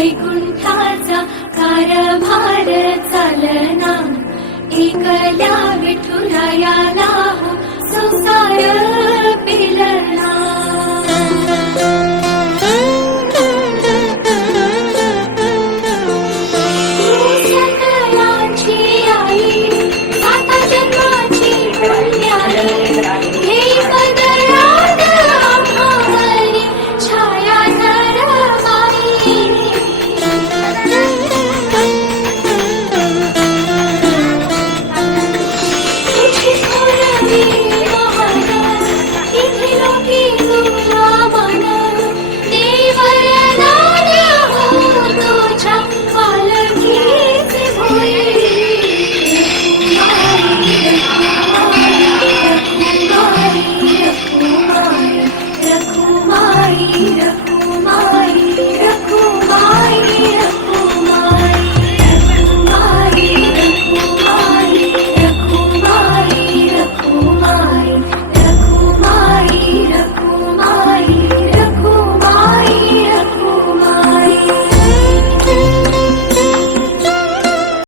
वैकुंठाचा कारभार चालना एकल्या विठुरायाला संसार